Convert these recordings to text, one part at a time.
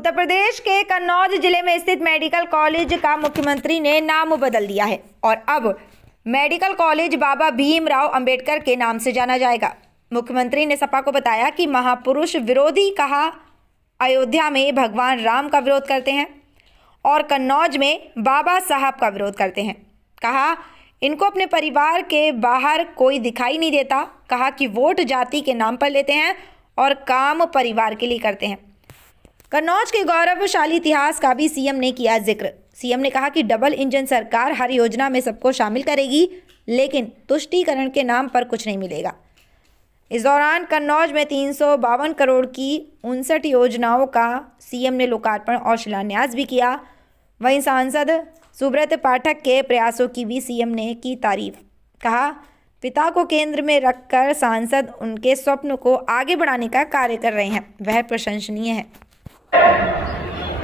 उत्तर प्रदेश के कन्नौज जिले में स्थित मेडिकल कॉलेज का मुख्यमंत्री ने नाम बदल दिया है और अब मेडिकल कॉलेज बाबा भीमराव अंबेडकर के नाम से जाना जाएगा। मुख्यमंत्री ने सपा को बताया कि महापुरुष विरोधी कहा अयोध्या में भगवान राम का विरोध करते हैं और कन्नौज में बाबा साहब का विरोध करते हैं। कहा इनको अपने परिवार के बाहर कोई दिखाई नहीं देता। कहा कि वोट जाति के नाम पर लेते हैं और काम परिवार के लिए करते हैं। कन्नौज के गौरवशाली इतिहास का भी सीएम ने किया जिक्र। सीएम ने कहा कि डबल इंजन सरकार हर योजना में सबको शामिल करेगी, लेकिन तुष्टीकरण के नाम पर कुछ नहीं मिलेगा। इस दौरान कन्नौज में 352 करोड़ की 59 योजनाओं का सीएम ने लोकार्पण और शिलान्यास भी किया। वहीं सांसद सुब्रत पाठक के प्रयासों की भी सीएम ने की तारीफ। कहा पिता को केंद्र में रखकर सांसद उनके स्वप्न को आगे बढ़ाने का कार्य कर रहे हैं, वह प्रशंसनीय है।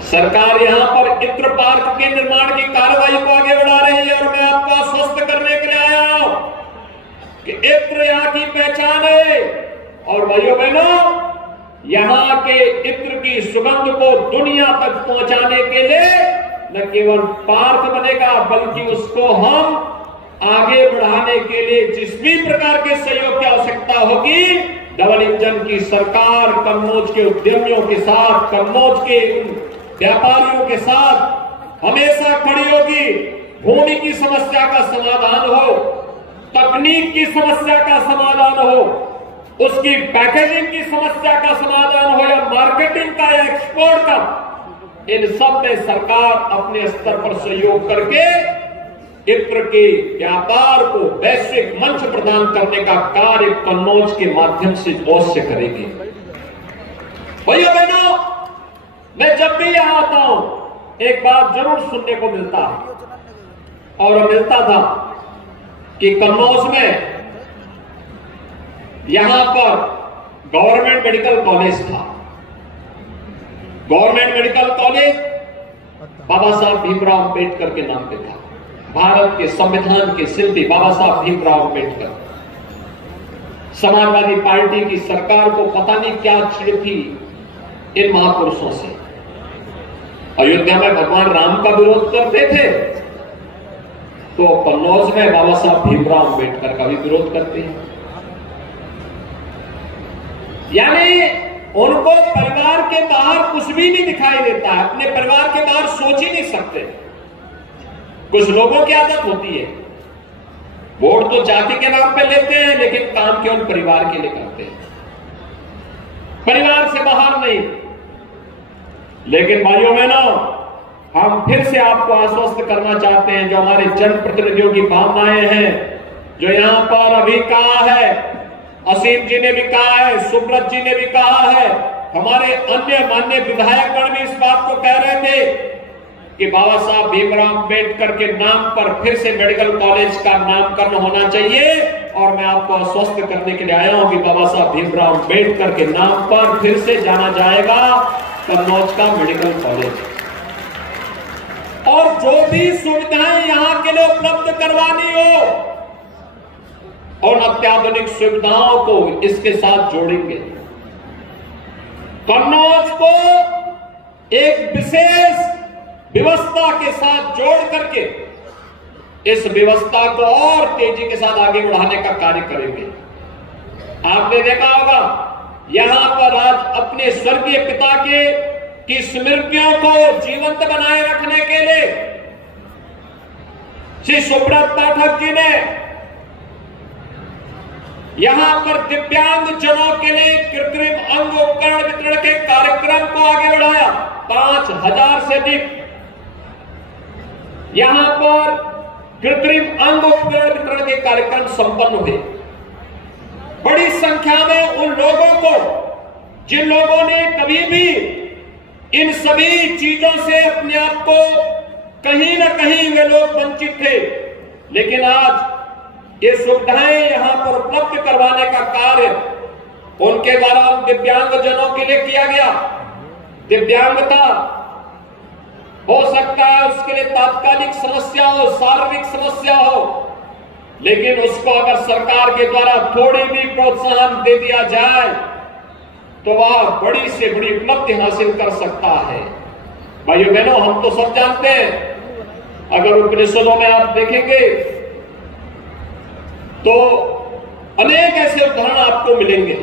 सरकार यहाँ पर इत्र पार्क के निर्माण की कार्रवाई को आगे बढ़ा रही है और मैं आपको आश्वस्त करने के लिए आया हूं कि इत्र यहाँ की पहचान है। और भाइयों बहनों, यहाँ के इत्र की सुगंध को दुनिया तक पहुंचाने के लिए न केवल पार्क बनेगा, बल्कि उसको हम आगे बढ़ाने के लिए जिस भी प्रकार के सहयोग की आवश्यकता होगी, डबल इंजन की सरकार कन्नौज के उद्यमियों के साथ, कन्नौज के व्यापारियों के साथ हमेशा खड़ी होगी। भूमि की समस्या का समाधान हो, तकनीक की समस्या का समाधान हो, उसकी पैकेजिंग की समस्या का समाधान हो या मार्केटिंग का या एक्सपोर्ट का, इन सब में सरकार अपने स्तर पर सहयोग करके इत्र के व्यापार को वैश्विक मंच प्रदान करने का कार्य कन्नौज के माध्यम से अवश्य करेगी। भाइयों बहनों, मैं जब भी यहां आता हूं एक बात जरूर सुनने को मिलता है और मिलता था कि कन्नौज में यहां पर गवर्नमेंट मेडिकल कॉलेज था। गवर्नमेंट मेडिकल कॉलेज बाबा साहब भीमराव अंबेडकर के नाम पे था। भारत के संविधान के शिल्पी बाबा साहब भीमराव अंबेडकर। समाजवादी पार्टी की सरकार को पता नहीं क्या चिढ़ थी इन महापुरुषों से। अयोध्या में भगवान राम का विरोध करते थे तो कन्नौज में बाबा साहब भीमराव अंबेडकर का भी विरोध करते हैं। यानी उनको परिवार के बाहर कुछ भी नहीं दिखाई देता है, अपने परिवार के बाहर सोच ही नहीं सकते। कुछ लोगों की आदत होती है, वोट तो जाति के नाम पे लेते हैं लेकिन काम केवल परिवार के लिए करते हैं, परिवार से बाहर नहीं। लेकिन भाइयों बहनों, हम फिर से आपको आश्वस्त करना चाहते हैं, जो हमारे जनप्रतिनिधियों की भावनाएं हैं, जो यहां पर अभी कहा है, असीम जी ने भी कहा है, सुब्रत जी ने भी कहा है, हमारे अन्य मान्य विधायकगण भी इस बात को कह रहे थे कि बाबा साहब भीमराव अंबेडकर के नाम पर फिर से मेडिकल कॉलेज का नामकरण होना चाहिए। और मैं आपको आश्वस्त करने के लिए आया हूं कि बाबा साहब भीमराव अंबेडकर के नाम पर फिर से जाना जाएगा कन्नौज का मेडिकल कॉलेज। और जो भी सुविधाएं यहां के लिए उपलब्ध करवानी हो और अत्याधुनिक सुविधाओं को इसके साथ जोड़ेंगे। कन्नौज को एक विशेष व्यवस्था के साथ जोड़ करके इस व्यवस्था को और तेजी के साथ आगे बढ़ाने का कार्य करेंगे। आपने देखा होगा यहां पर आज अपने स्वर्गीय पिता की स्मृतियों को जीवंत बनाए रखने के लिए श्री सुब्रत पाठक जी ने यहां पर दिव्यांग जनों के लिए कृत्रिम अंग उपकरण वितरण के कार्यक्रम को आगे बढ़ाया। 5000 से अधिक यहां पर कृत्रिम अंग उपकरण वितरण के कार्यक्रम संपन्न हुए। बड़ी संख्या में उन लोगों को जिन लोगों ने कभी भी इन सभी चीजों से अपने आप को कहीं ना कहीं वे लोग वंचित थे, लेकिन आज ये सुविधाएं यहां पर उपलब्ध करवाने का कार्य उनके द्वारा दिव्यांग जनों के लिए किया गया। दिव्यांगता हो सकता है उसके लिए तात्कालिक समस्या हो, शारीरिक समस्या हो, लेकिन उसको अगर सरकार के द्वारा थोड़ी भी प्रोत्साहन दे दिया जाए तो वह बड़ी से बड़ी उपलब्धि हासिल कर सकता है। भाइयों बहनों, हम तो सब जानते हैं, अगर उपनिषदों में आप देखेंगे तो अनेक ऐसे उदाहरण आपको मिलेंगे